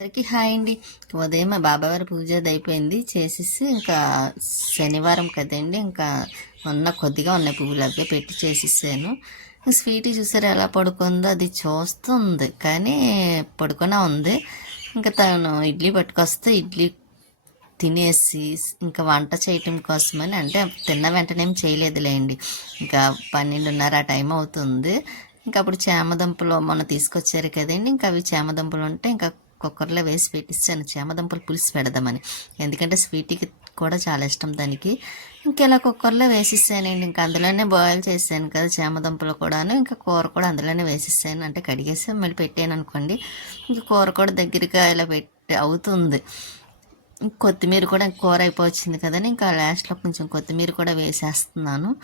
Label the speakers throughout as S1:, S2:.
S1: అందరికి హాయ్ అండి. ఉదయం మా బాబావారి పూజ అది అయిపోయింది. చేసేసి ఇంకా శనివారం కదండి ఇంకా ఉన్న కొద్దిగా ఉన్న పువ్వులు అవే పెట్టి చేసేసాను. స్వీట్ చూసారు ఎలా పడుకుందో అది చూస్తుంది కానీ పడుకునే ఉంది. ఇంకా తను ఇడ్లీ పట్టుకొస్తే ఇడ్లీ తినేసి ఇంకా వంట చేయటం కోసమని అంటే తిన్న వెంటనే ఏం చేయలేదులేండి. ఇంకా పన్నెండున్నర ఆ టైం అవుతుంది. ఇంకా అప్పుడు చేమదంపలు మొన్న తీసుకొచ్చారు కదండి ఇంకా అవి చేమదంపలు ఉంటే ఇంకా కుక్కర్లో వేసి పెట్టిస్తాను చేమదుంపలు పులుసు పెడదామని. ఎందుకంటే స్వీట్కి కూడా చాలా ఇష్టం దానికి. ఇంకా ఇలా కుక్కర్లో వేసిస్తానండి. ఇంకా అందులోనే బాయిల్ చేశాను కదా చేమదుంపలు కూడాను. ఇంకా కూర కూడా అందులోనే వేసిస్తాను. అంటే కడిగేసి మళ్ళీ పెట్టాను అనుకోండి. ఇంకా కూర కూడా దగ్గరగా ఇలా పెట్టి అవుతుంది. కొత్తిమీర కూడా కూర అయిపోవచ్చింది కదని ఇంకా లాస్ట్లో కొంచెం కొత్తిమీర కూడా వేసేస్తున్నాను.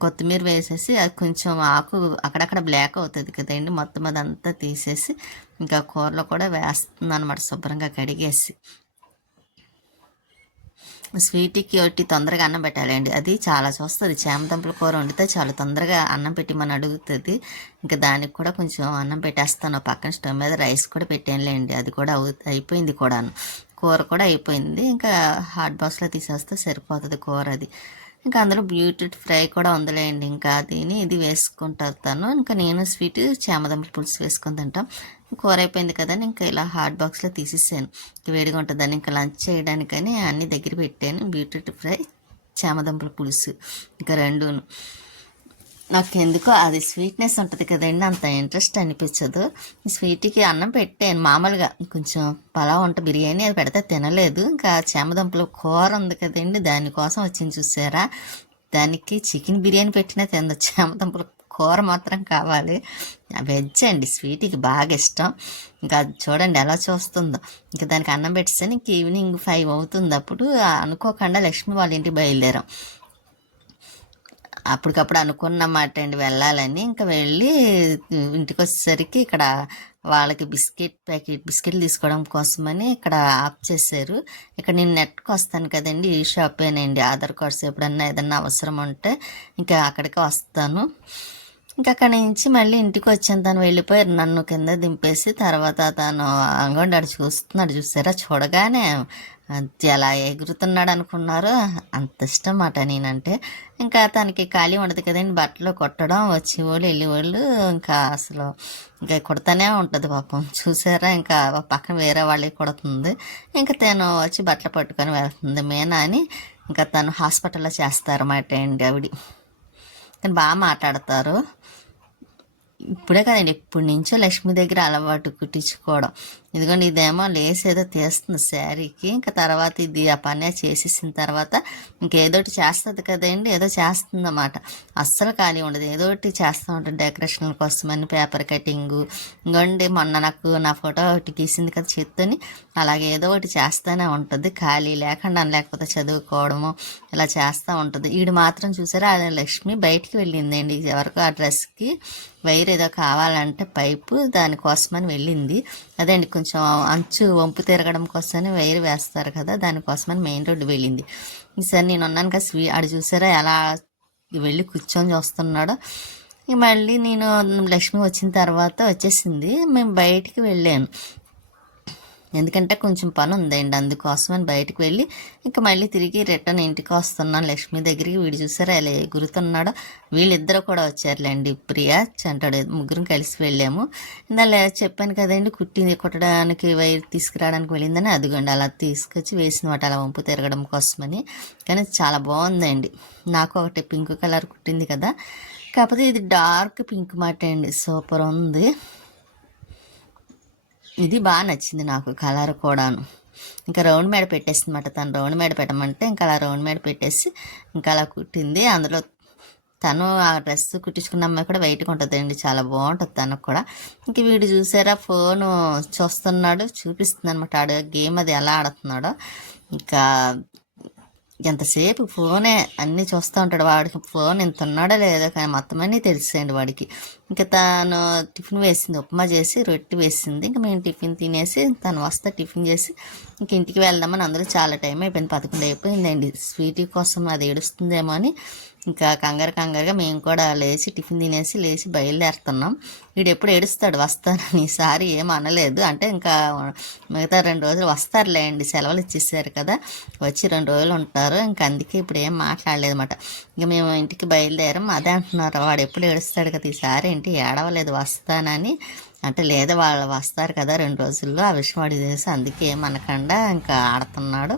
S1: కొత్తిమీర వేసేసి అది కొంచెం ఆకు అక్కడక్కడ బ్లాక్ అవుతుంది కదండి. మొత్తం అదంతా తీసేసి ఇంకా కూరలో కూడా వేస్తున్నాను అనమాట శుభ్రంగా కడిగేసి. స్వీట్కి ఒట్టి తొందరగా అన్నం పెట్టాలండి. అది చాలా చూస్తుంది. చేమదంపల కూర వండితే చాలా తొందరగా అన్నం పెట్టి మన అడుగుతుంది. ఇంకా దానికి కూడా కొంచెం అన్నం పెట్టేస్తాను. పక్కన స్టవ్ మీద రైస్ కూడా పెట్టానులేండి. అది కూడా అవు అయిపోయింది కూడాను. కూర కూడా అయిపోయింది. ఇంకా హాట్ బాక్స్లో తీసేస్తే సరిపోతుంది కూర అది. ఇంకా అందులో బ్యూటీ ఫ్రై కూడా ఉందిలేండి. ఇంకా దీని ఇది వేసుకుంటాను ఇంకా నేను స్వీట్ చేమదంపుల పులుసు వేసుకొని తింటాం. కూర అయిపోయింది కదా ఇంకా ఇలా హాట్ బాక్స్లో తీసేసాను. వేడిగా ఉంటుందని ఇంకా లంచ్ చేయడానికని అన్ని దగ్గర పెట్టాను. బ్యూటీ ఫ్రై చామదుంపల పులుసు ఇంకా రెండును. నాకు ఎందుకో అది స్వీట్నెస్ ఉంటుంది కదండి అంత ఇంట్రెస్ట్ అనిపించదు. స్వీట్కి అన్నం పెట్టాను మామూలుగా కొంచెం పలావ్ వంట బిర్యానీ అది పెడితే తినలేదు. ఇంకా చామదుంపల కూర ఉంది కదండి దానికోసం వచ్చింది చూసారా? దానికి చికెన్ బిర్యానీ పెట్టినా తిందో చామదుంపల కూర మాత్రం కావాలి. వెజ్ అండి స్వీట్కి బాగా ఇష్టం. ఇంకా అది చూడండి ఎలా చూస్తుందో. ఇంకా దానికి అన్నం పెట్టిస్తే ఇంక ఈవినింగ్ ఫైవ్ అవుతుంది అప్పుడు అనుకోకుండా లక్ష్మి వాళ్ళ ఇంటికి బయలుదేరాం. అప్పటికప్పుడు అనుకున్నమాట అండి వెళ్ళాలని. ఇంకా వెళ్ళి ఇంటికి వచ్చేసరికి ఇక్కడ వాళ్ళకి బిస్కెట్ ప్యాకెట్ బిస్కెట్లు తీసుకోవడం కోసమని ఇక్కడ ఆఫ్ చేశారు. ఇక్కడ నేను నెట్కి వస్తాను కదండి ఈ షాపేనండి. ఆధార్ కార్డ్స్ ఎప్పుడన్నా ఏదన్నా అవసరం ఉంటే ఇంకా అక్కడికి వస్తాను. ఇంకా అక్కడి నుంచి మళ్ళీ ఇంటికి వచ్చాను తను వెళ్ళిపోయి నన్ను కింద దింపేసి తర్వాత తను అంగండాడు చూస్తున్నాడు చూసారా? చూడగానే ఎలా ఎగురుతున్నాడు అనుకున్నారు. అంత ఇష్టం మాట నేనంటే. ఇంకా తనకి ఖాళీ ఉండదు కదండి. బట్టలు కొట్టడం వచ్చి వాళ్ళు వెళ్ళి వాళ్ళు ఇంకా అసలు ఇంకా కొడతానే ఉంటుంది పాపం. చూసారా? ఇంకా పక్కన వేరే వాళ్ళకి కొడుతుంది. ఇంకా తను వచ్చి బట్టలు పట్టుకొని వెళ్తుంది. మేనా అని ఇంకా తను హాస్పిటల్లో చేస్తారన్నమాట అండి ఆవిడ. కానీ బాగా మాట్లాడతారు. ఇప్పుడే కదండి. ఎప్పటి నుంచో లక్ష్మి దగ్గర అలవాటు కుట్టించుకోవడం. ఇదిగోండి ఇదేమో లేస్ ఏదో తీస్తుంది శారీకి. ఇంకా తర్వాత ఇది ఆ పని చేసేసిన తర్వాత ఇంకేదోటి చేస్తుంది కదండి ఏదో చేస్తుంది అన్నమాట అస్సలు ఖాళీ ఉండదు. ఏదో ఒకటి చేస్తూ ఉంటుంది డెకరేషన్ కోసమని పేపర్ కటింగు. ఇంకోండి మొన్న నాకు నా ఫోటో ఒకటి గీసింది కదా చేత్తోని. అలాగే ఏదో ఒకటి చేస్తూనే ఉంటుంది. ఖాళీ లేకుండా లేకపోతే చదువుకోవడము ఇలా చేస్తూ ఉంటుంది. ఈడు మాత్రం చూసారా అదే లక్ష్మి బయటికి వెళ్ళిందండి. ఎవరికో ఆ డ్రెస్కి. వైర్ ఏదో కావాలంటే పైపు దానికోసమని వెళ్ళింది. అదే అండి కొంచెం కొంచెం అంచు వంపు తిరగడం కోసమని వైర్ వేస్తారు కదా దానికోసమని మెయిన్ రోడ్డు వెళ్ళింది. ఈసారి నేను ఉన్నాను కదా స్వీ ఆడు చూసారా ఎలా వెళ్ళి కూర్చొని చూస్తున్నాడో. మళ్ళీ నేను లక్ష్మి వచ్చిన తర్వాత వచ్చేసింది. మేము బయటికి వెళ్ళాను. ఎందుకంటే కొంచెం పని ఉందండి. అందుకోసమని బయటకు వెళ్ళి ఇంకా మళ్ళీ తిరిగి రిటర్న్ ఇంటికి వస్తున్నాను. లక్ష్మి దగ్గరికి వీడు చూసారా ఎలా ఎగురుతున్నాడో. వీళ్ళిద్దరు కూడా వచ్చారులేండి. ప్రియా చంటాడు ముగ్గురం కలిసి వెళ్ళాము. ఇందా చెప్పాను కదండి కుట్టింది కుట్టడానికి వైర్ తీసుకురావడానికి వెళ్ళిందని. అదిగోండి అలా తీసుకొచ్చి వేసిన వాటి అలా వంపు తిరగడం కోసమని. కానీ చాలా బాగుందండి. నాకు ఒకటి పింక్ కలర్ కుట్టింది కదా. కాకపోతే ఇది డార్క్ పింక్ మాట అండి. సూపర్ ఉంది. ఇది బాగా నచ్చింది నాకు కలర్ కూడాను. ఇంకా రౌండ్ మేడ పెట్టేసిందన్నమాట. తను రౌండ్ మేడ పెట్టమంటే ఇంకా అలా రౌండ్ మేడ పెట్టేసి ఇంకా అలా కుట్టింది. అందులో తను ఆ డ్రెస్ కుట్టించుకున్న అమ్మాయి కూడా బయటకు ఉంటుందండి. చాలా బాగుంటుంది తనకు కూడా. ఇంక వీడు చూసారా ఫోన్ చూస్తున్నాడు చూపిస్తుంది అనమాట ఆడు గేమ్ అది ఎలా ఆడుతున్నాడో. ఇంకా ఎంతసేపు ఫోనే అన్నీ చూస్తూ ఉంటాడు. వాడికి ఫోన్ ఇంత ఉన్నాడో లేదో కానీ మొత్తం అన్నీ తెలిసేయండి వాడికి. ఇంకా తను టిఫిన్ వేసింది ఉప్మా చేసి రొట్టె వేసింది. ఇంకా మేము టిఫిన్ తినేసి తను వస్తే టిఫిన్ చేసి ఇంక ఇంటికి వెళ్దామని అందరూ చాలా టైం అయిపోయింది. పదకొండు అయిపోయిందండి. స్వీటీ కోసం అది ఏడుస్తుందేమో అని ఇంకా కంగారు కంగారుగా మేము కూడా లేచి టిఫిన్ తినేసి లేచి బయలుదేరుతున్నాం. వీడు ఎప్పుడు ఏడుస్తాడు వస్తానని. ఈసారి ఏం అనలేదు. అంటే ఇంకా మిగతా రెండు రోజులు వస్తారులేండి సెలవులు ఇచ్చేసారు కదా. వచ్చి రెండు రోజులు ఉంటారు. ఇంకా అందుకే ఇప్పుడు ఏం మాట్లాడలేదు అనమాట ఇంకా మేము ఇంటికి బయలుదేరాం. అదే అంటున్నారు. వాడు ఎప్పుడు ఏడుస్తాడు కదా ఈసారి ఏంటి ఏడవలేదు వస్తానని. అంటే లేదా వాళ్ళు వస్తారు కదా రెండు రోజుల్లో. ఆ విషయం అడిగేసి తెలిసి అందుకే అనకుండా ఇంకా ఆడుతున్నాడు.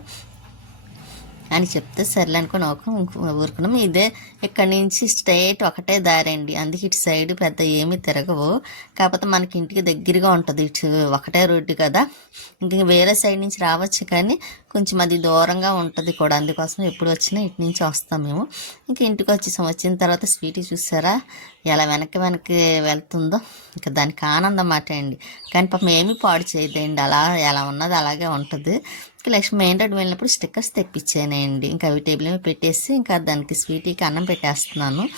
S1: అని చెప్తే సర్లే అనుకుని ఒక ఊరుకున్నాం. ఇదే ఇక్కడి నుంచి స్ట్రైట్ ఒకటే దారి అండి. అందుకే ఇటు సైడ్ పెద్ద ఏమీ తిరగవు. కాకపోతే మనకి ఇంటికి దగ్గరగా ఉంటుంది. ఇటు ఒకటే రోడ్డు కదా. ఇంక వేరే సైడ్ నుంచి రావచ్చు కానీ కొంచెం అది దూరంగా ఉంటుంది కూడా. అందుకోసం ఎప్పుడు వచ్చినా ఇటు నుంచి వస్తాం మేము. ఇంక ఇంటికి వచ్చేసాం. వచ్చిన తర్వాత స్వీట్ చూసారా? ఎలా వెనక్కి వెనక్కి వెళ్తుందో. ఇంకా దానికి ఆనందం మాట అండి. కానీ పాపం ఏమీ పాడు చేయదండి. అలా ఎలా ఉన్నది అలాగే ఉంటుంది. లక్ష్మి మెయిన్ రోడ్ వెళ్ళినప్పుడు స్టిక్కర్స్ తెప్పించానండి. ఇంకా అవి టేబుల్ మీద పెట్టేసి ఇంకా దానికి స్వీట్కి అన్నం పెట్టేస్తున్నాను.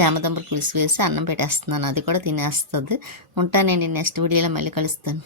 S1: చేమదంపులు పులుసు వేసి అన్నం పెట్టేస్తున్నాను. అది కూడా తినేస్తుంది. ఉంటానండి. నెక్స్ట్ వీడియోలో మళ్ళీ కలుస్తాను.